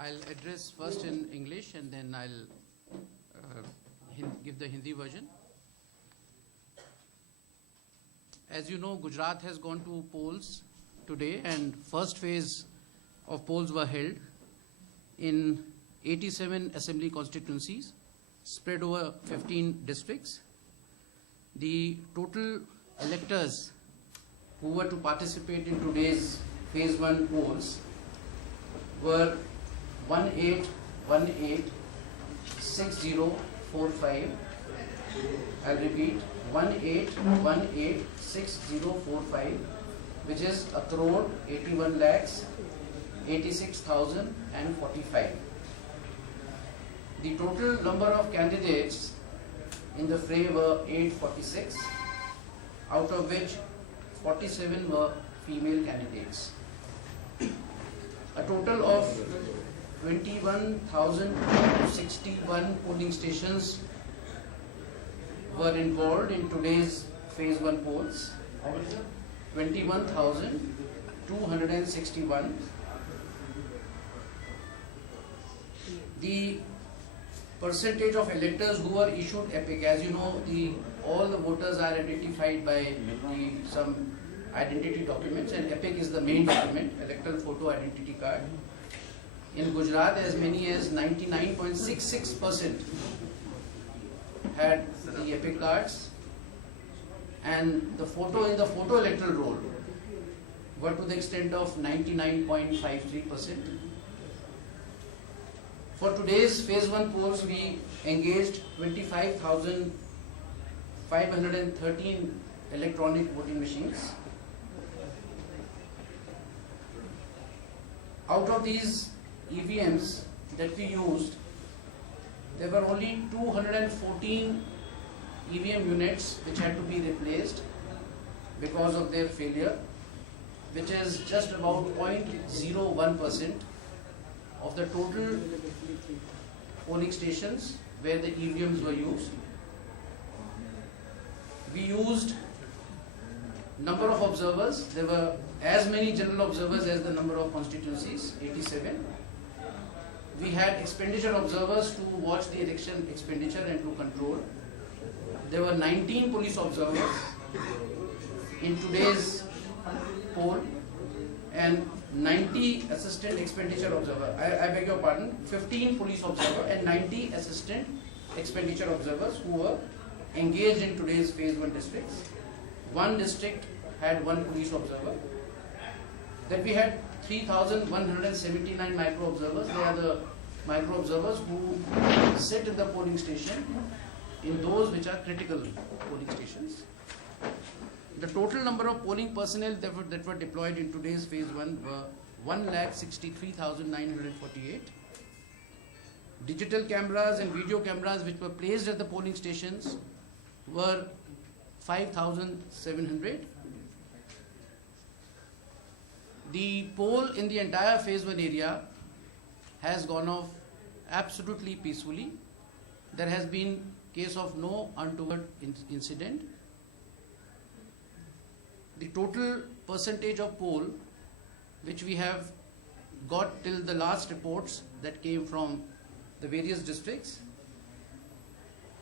I'll address first in English and then I'll give the Hindi version. As you know, Gujarat has gone to polls today, and first phase of polls were held in 87 assembly constituencies spread over 15 districts. The total electors who were to participate in today's phase 1 polls were 18186045. I'll repeat, 18186045, which is 1,81,86,045. The total number of candidates in the fray were 846, out of which 47 were female candidates. A total of 21,061 polling stations were involved in today's phase 1 polls. 21,261. The percentage of electors who were issued EPIC, as you know, all the voters are identified by some identity documents, and EPIC is the main document, electoral photo identity card. In Gujarat, as many as 99.66% had the EPIC cards, and the photo in the photo electoral roll were to the extent of 99.53%. For today's phase 1 polls, we engaged 25,513 electronic voting machines. Out of these EVMs that we used, there were only 214 EVM units which had to be replaced because of their failure, which is just about 0.01% of the total polling stations where the EVMs were used. We used number of observers. There were as many general observers as the number of constituencies, 87. We had expenditure observers to watch the election expenditure and to control. There were 19 police observers in today's poll and 90 assistant expenditure observer. I beg your pardon, 15 police observer and 90 assistant expenditure observers who were engaged in today's phase 1 districts. One district had one police observer. Then we had 3,179 micro observers. They are the micro observers who sit in the polling station in those which are critical polling stations. The total number of polling personnel that were deployed in today's phase 1 were 1,63,948. Digital cameras and video cameras which were placed at the polling stations were 5,700. The poll in the entire phase 1 area has gone off absolutely peacefully. There has been case of no untoward incident. The total percentage of poll which we have got till the last reports that came from the various districts,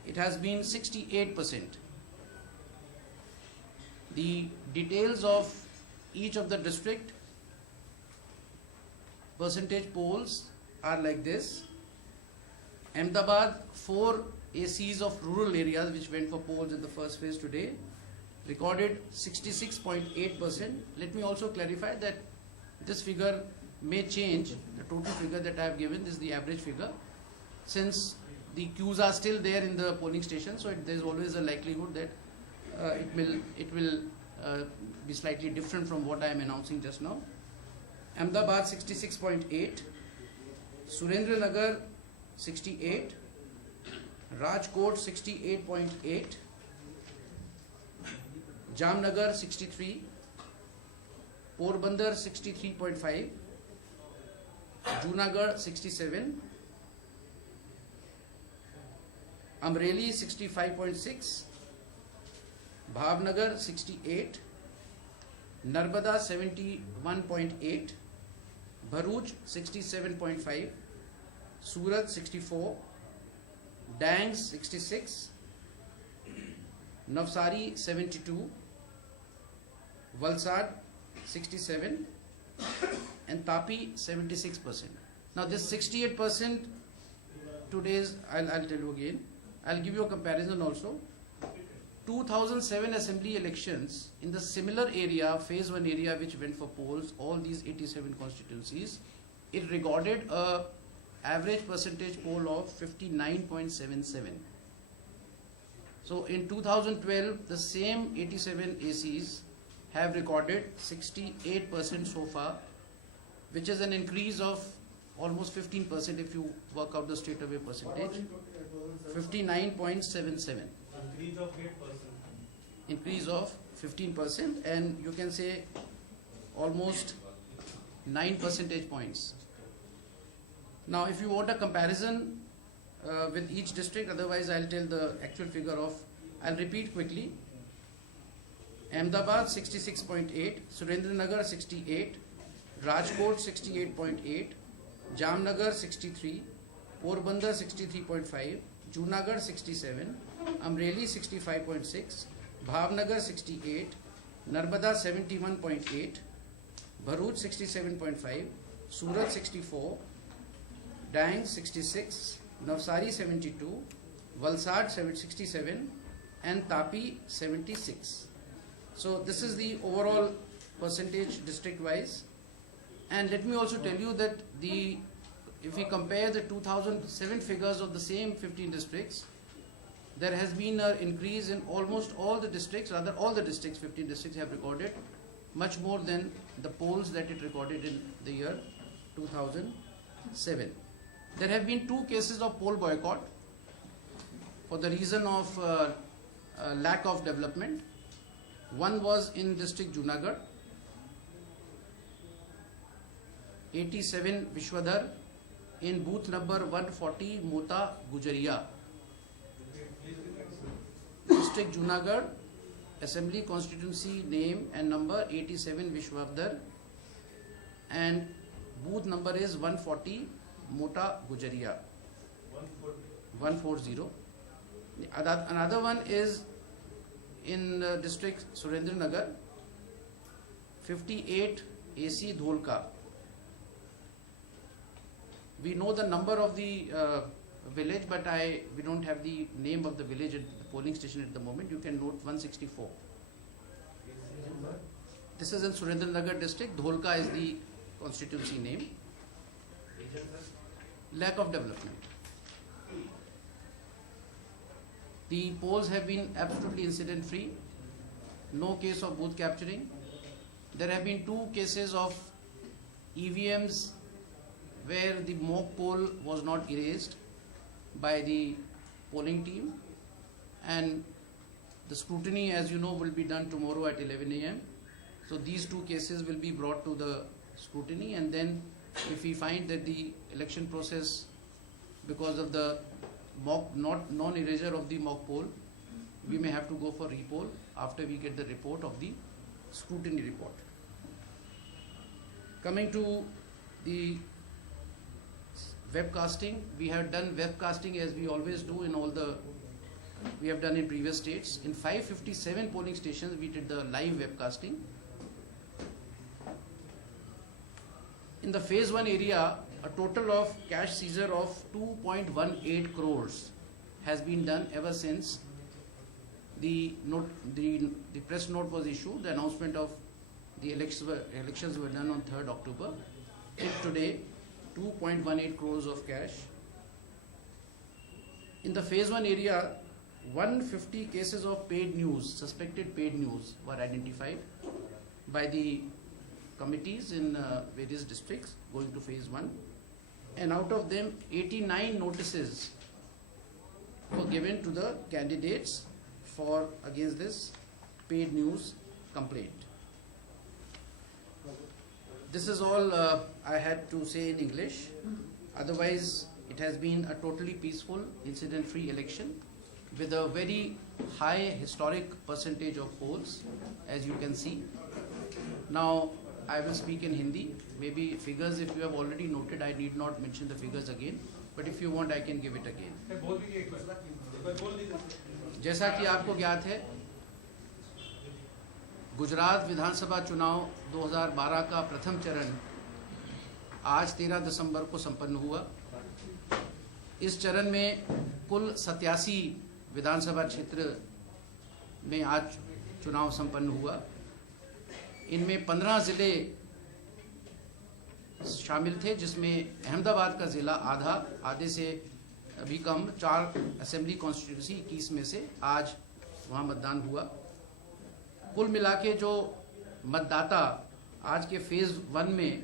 it has been 68%. The details of each of the district percentage polls are like this. Ahmedabad, 4 ACs of rural areas which went for polls in the first phase today recorded 66.8%. Let me also clarify that this figure may change. The total figure that I have given is the average figure, since the queues are still there in the polling station, so there is always a likelihood that it will be slightly different from what I am announcing just now. Ahmedabad 66.8, Surendranagar 68, Rajkot 68.8, Jamnagar 63, Porbandar 63.5, Junagadh 67, Amreli 65.6, Bhavnagar 68, Narbada 71.8, Bharuch 67.5, Surat 64, Dang 66, Navsari 72, Valsad 67, and Tapi 76%. Now this 68%, today's, I'll tell you again, I'll give you a comparison also. 2007 assembly elections in the similar area, phase 1 area which went for polls, all these 87 constituencies, it recorded a average percentage poll of 59.77. So in 2012, the same 87 ACs have recorded 68% so far, which is an increase of almost 15% if you work out the straight away percentage. 59.77. Increase of 15%, and you can say almost 9 percentage points. Now if you want a comparison with each district, otherwise I'll tell the actual figure of, I'll repeat quickly. Ahmedabad 66.8, Surendranagar 68, Rajkot 68.8, Jamnagar 63, Porbandar 63.5, Junagadh 67, Amreli 65.6, Bhavnagar 68, Narbada 71.8, Bharuch 67.5, Surat 64, Dang 66, Navsari 72, Valsad 67, and Tapi 76. So this is the overall percentage district wise. And let me also tell you that if we compare the 2007 figures of the same 15 districts, there has been an increase in almost all the districts, rather all the districts, 15 districts have recorded much more than the polls that it recorded in the year 2007. There have been 2 cases of poll boycott for the reason of lack of development. One was in district Junagadh, 87 Vishwadhar, in booth number 140 Mota Gujaria. District Junagadh, Assembly Constituency name and number 87 Vishwadhar, and booth number is 140 Mota Gujaria. 140. Another one is in district Surendranagar, 58 AC Dholka. We know the number of the village, but we don't have the name of the village at the polling station at the moment. You can note 164. This is in Surendranagar district. Dholka is the constituency name. Lack of development. The polls have been absolutely incident free. No case of booth capturing. There have been 2 cases of EVMs where the mock poll was not erased by the polling team, and the scrutiny, as you know, will be done tomorrow at 11 a.m. So these 2 cases will be brought to the scrutiny, and then if we find that the election process, because of the non-erasure of the mock poll, we may have to go for repoll after we get the report of the scrutiny report. Coming to the webcasting, we have done webcasting as we always do in we have done in previous states. In 557 polling stations, we did the live webcasting. In the phase 1 area, a total of cash seizure of 2.18 crores has been done ever since the press note was issued. The announcement of the elections were done on 3rd October. Till today, 2.18 crores of cash. In the phase 1 area, 150 cases of paid news, suspected paid news, were identified by the committees in various districts going to phase 1, and out of them 89 notices were given to the candidates for against this paid news complaint. This is all I had to say in English. Otherwise, it has been a totally peaceful, incident-free election with a very high historic percentage of polls, as you can see. Now, I will speak in Hindi. Maybe figures, if you have already noted, I need not mention the figures again. But if you want, I can give it again. जैसा कि आपको ज्ञात है, गुजरात विधानसभा चुनाव 2012 का प्रथम चरण आज 13 दिसंबर को संपन्न हुआ। इस चरण में कुल 87 विधानसभा क्षेत्र में आज चुनाव संपन्न हुआ। इनमें 15 जिले शामिल थे, जिसमें अहमदाबाद का जिला आधे से अभी कम 4 असेंबली कॉन्स्टिट्यूंसी 21 में से आज वहां मतदान हुआ। कुल मिला के जो मतदाता आज के फेज 1 में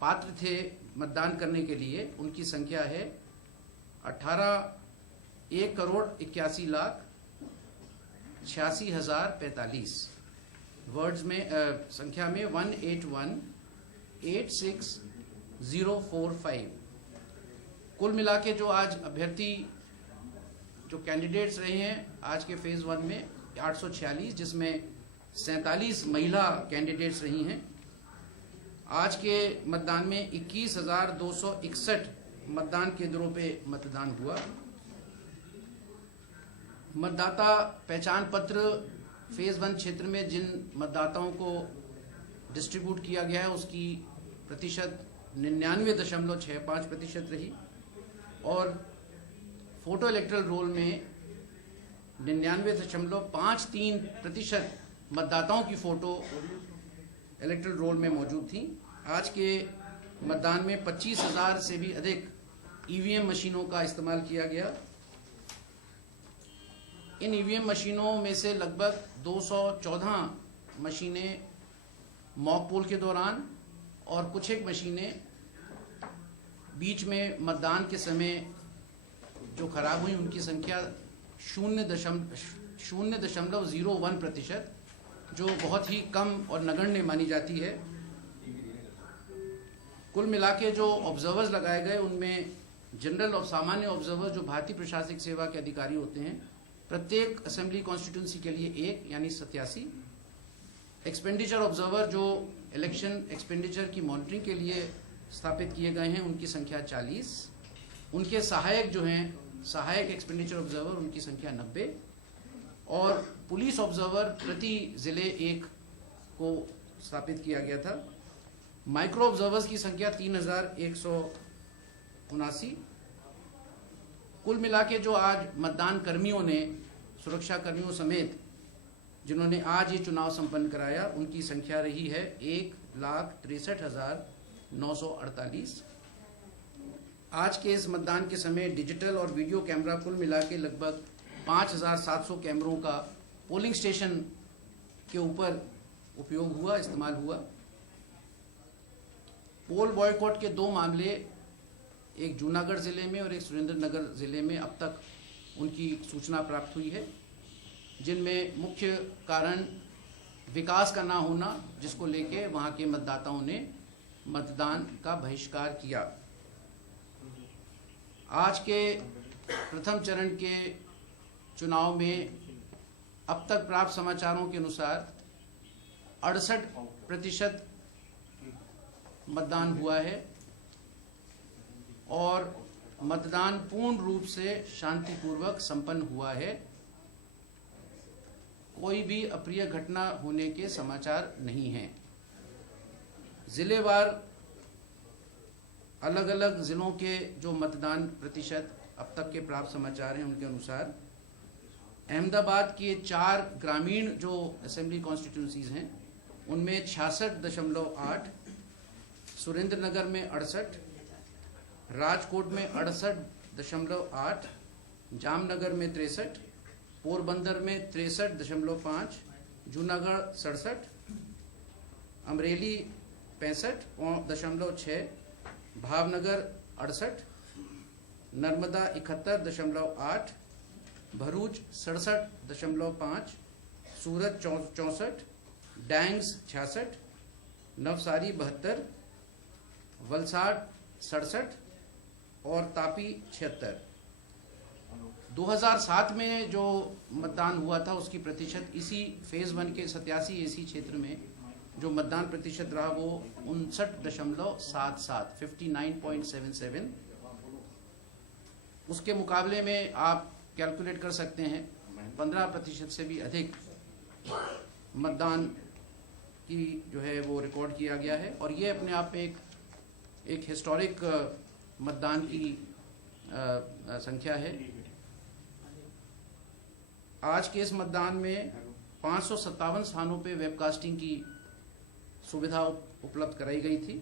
पात्र थे मतदान करने के लिए, उनकी संख्या है 1,81,86,045। वर्ड्स में संख्या में 181,86,045। कुल मिला के जो आज अभ्यर्थी जो कैंडिडेट्स रहे हैं आज के फेज 1 में 846, जिसमें 47 महिला कैंडिडेट्स रही हैं। आज के मतदान में 21,261 मतदान केंद्रों पे मतदान हुआ। मतदाता पहचान पत्र फेज 1 क्षेत्र में जिन मतदाताओं को डिस्ट्रीब्यूट किया गया है उसकी प्रतिशत 99.65% रही, और फोटो इलेक्ट्रल रोल में 99.53% मतदाताओं की फोटो इलेक्ट्रल रोल में मौजूद थी। आज के मतदान में 25,000 से भी अधिक ईवीएम मशीनों का इस्तेमाल किया गया। इन ईवीएम मशीनों में से लगभग 214 मशीनें मॉक पोल के दौरान और कुछ एक मशीनें बीच में मतदान के समय जो खराब हुई, उनकी संख्या 0.01%, जो बहुत ही कम और नगण्य मानी जाती है। कुल मिला के जो ऑब्जर्वर्स लगाए गए उनमें जनरल और सामान्य ऑब्जर्वर जो भारतीय प्रशासनिक सेवा के अधिकारी होते हैं, प्रत्येक असेंबली कॉन्स्टिट्यूंसी के लिए एक, यानी 87। एक्सपेंडिचर ऑब्जर्वर जो इलेक्शन एक्सपेंडिचर की मॉनिटरिंग के लिए स्थापित किए गए हैं, उनकी संख्या 40। उनके सहायक जो हैं, सहायक एक्सपेंडिचर ऑब्जर्वर, उनकी संख्या 90, और पुलिस ऑब्जर्वर प्रति जिले एक को स्थापित किया गया था। माइक्रो ऑब्जर्वर्स की संख्या 3,179। कुल मिला के जो आज मतदान कर्मियों ने, सुरक्षा कर्मियों समेत जिन्होंने आज ये चुनाव संपन्न कराया, उनकी संख्या रही है 1,63,948। आज के इस मतदान के समय डिजिटल और वीडियो कैमरा कुल मिला के लगभग 5,700 कैमरों का पोलिंग स्टेशन के ऊपर उपयोग हुआ, इस्तेमाल हुआ। पोल बॉयकॉट के 2 मामले, एक जूनागढ़ जिले में और एक सुरेंद्रनगर जिले में अब तक उनकी सूचना प्राप्त हुई है, जिनमें मुख्य कारण विकास का ना होना, जिसको लेके वहां के मतदाताओं ने मतदान का बहिष्कार किया। आज के प्रथम चरण के चुनाव में अब तक प्राप्त समाचारों के अनुसार 68% मतदान हुआ है और मतदान पूर्ण रूप से शांतिपूर्वक संपन्न हुआ है। कोई भी अप्रिय घटना होने के समाचार नहीं हैं। जिलेवार अलग अलग जिलों के जो मतदान प्रतिशत अब तक के प्राप्त समाचार हैं, उनके अनुसार अहमदाबाद के 4 ग्रामीण जो असेंबली कॉन्स्टिट्यूंसीज हैं उनमें 66.8, सुरेंद्रनगर में 68, राजकोट में 68.8, जामनगर में 63, पोरबंदर में 63.5, जूनागढ़ 67, अमरेली 65.6, भावनगर 68, नर्मदा 71.8, भरूच 67.5, सूरत 64, डैंग्स 66, नवसारी 72, वलसाड 67 और तापी 76। 2007 में जो मतदान हुआ था उसकी प्रतिशत इसी फेज 1 के 87 एसी क्षेत्र में जो मतदान प्रतिशत रहा वो 59.77 59.77। उसके मुकाबले में आप कैलकुलेट कर सकते हैं 15% से भी अधिक मतदान की जो है वो रिकॉर्ड किया गया है, और ये अपने आप में एक हिस्टोरिक मतदान की संख्या है। आज के इस मतदान में 557 स्थानों पे वेबकास्टिंग की सुविधा उपलब्ध कराई गई थी,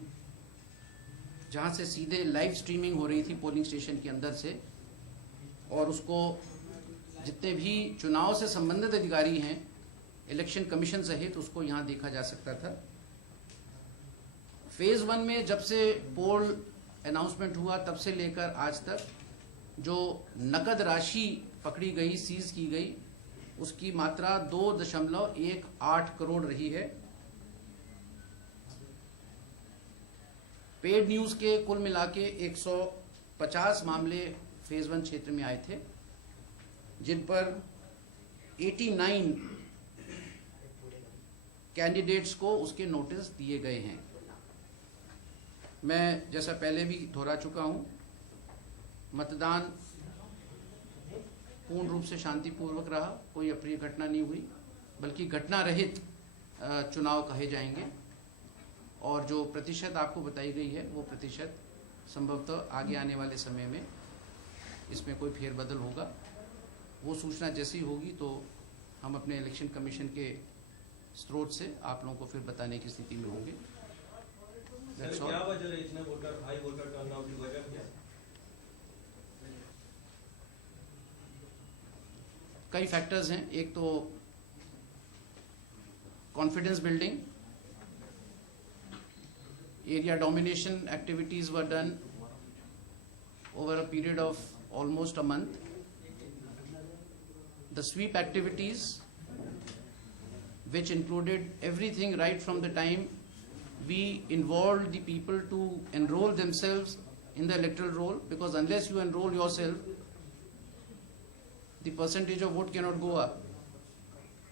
जहां से सीधे लाइव स्ट्रीमिंग हो रही थी पोलिंग स्टेशन के अंदर से, और उसको जितने भी चुनाव से संबंधित अधिकारी हैं इलेक्शन कमीशन सहित उसको यहां देखा जा सकता था। फेज 1 में जब से पोल अनाउंसमेंट हुआ तब से लेकर आज तक जो नकद राशि पकड़ी गई, सीज की गई, उसकी मात्रा 2.18 करोड़ रही है। पेड न्यूज के कुल मिला के 150 मामले फेज 1 क्षेत्र में आए थे, जिन पर 89 कैंडिडेट्स को उसके नोटिस दिए गए हैं। मैं जैसा पहले भी दोहरा चुका हूं, मतदान पूर्ण रूप से शांतिपूर्वक रहा, कोई अप्रिय घटना नहीं हुई, बल्कि घटना रहित चुनाव कहे जाएंगे, और जो प्रतिशत आपको बताई गई है वो प्रतिशत संभवतः आगे आने वाले समय में इसमें कोई फेरबदल होगा। वो सूचना जैसी होगी तो हम अपने इलेक्शन कमीशन के स्रोत से आप लोगों को फिर बताने की स्थिति में होंगे। क्या वजह है इतने हाई वोटर टर्नआउट की वजह क्या? कई फैक्टर्स हैं। एक तो confidence building, area domination activities were done over a period of almost a month. The sweep activities, which included everything right from the time we involved the people to enroll themselves in the electoral roll, because unless you enroll yourself, the percentage of vote cannot go up.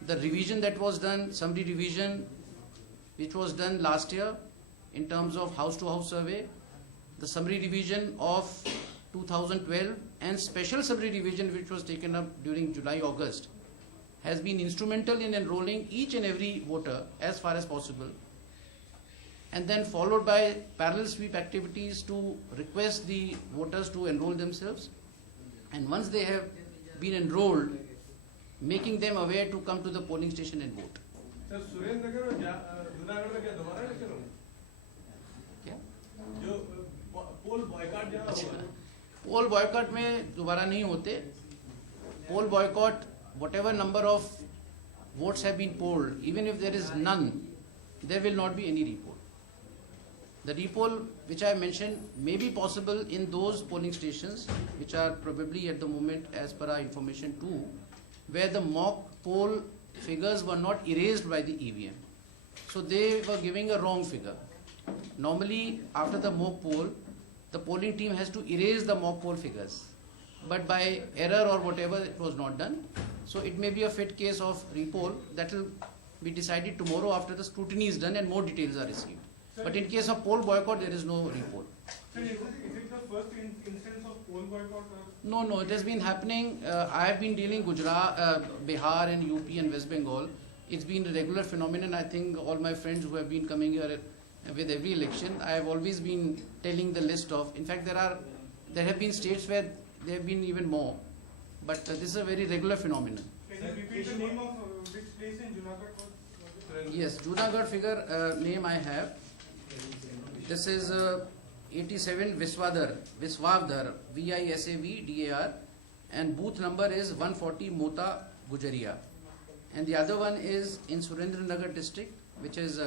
The revision that was done, summary revision, which was done last year in terms of house-to-house survey, the summary revision of 2012 and special summary revision which was taken up during July-August has been instrumental in enrolling each and every voter as far as possible, and then followed by parallel sweep activities to request the voters to enroll themselves, and once they have been enrolled, making them aware to come to the polling station and vote. Sir Surendranagar और जूनागढ़ में क्या दोबारा election होंगे? क्या जो पोल boycott जहाँ हुआ? पोल boycott में दोबारा नहीं होते। पोल boycott, whatever number of votes have been polled, even if there is none, there will not be any repoll. The repoll which I mentioned may be possible in those polling stations which are probably at the moment, as per our information too, where the mock poll figures were not erased by the EVM. So they were giving a wrong figure. Normally after the mock poll, the polling team has to erase the mock poll figures, but by error or whatever it was not done. So it may be a fit case of repoll that will be decided tomorrow after the scrutiny is done and more details are received. But in case of poll boycott, there is no repoll. Sir, is it the first instance of poll boycott? No, it has been happening. I have been dealing Gujarat, Bihar and UP and West Bengal. It's been a regular phenomenon. I think all my friends who have been coming here with every election, I have always been telling the list of, in fact there have been states where there have been even more, but this is a very regular phenomenon. Can you repeat the name of which place in Junagadh? Yes, Junagadh figure name I have. This is 87 Viswadhar, Visavdar, and booth number is 140 Mota Gujaria. And the other one is in Surendranagar district, which is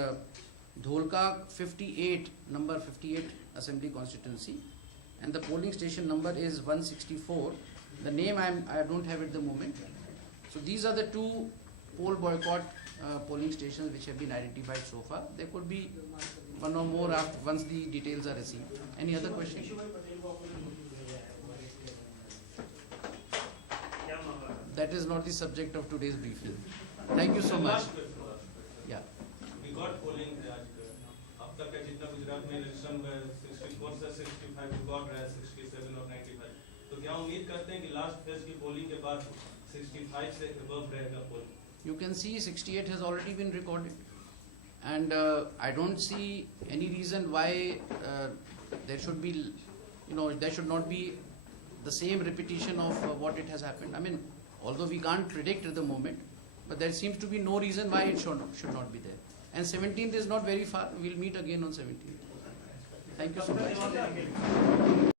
Dholka 58, number 58 assembly constituency, and the polling station number is 164. The name I don't have at the moment. So these are the two poll boycott polling stations which have been identified so far. There could be one or more after once the details are received. Any other question? That is not the subject of today's briefing. Thank you so much. Yeah. Record polling है आज अब तक का जितना गुजरात में election में 64 से 65 record रहा है, 67 और 95। तो क्या उम्मीद करते हैं कि लास्ट फेज की पोलिंग के बाद 65 से अबव रहेगा polling? You can see 68 has already been recorded, and I don't see any reason why there should be, there should not be the same repetition of what it has happened. I mean, although we can't predict at the moment, but there seems to be no reason why it should not be there. And 17th is not very far. We'll meet again on 17th. Thank you so much.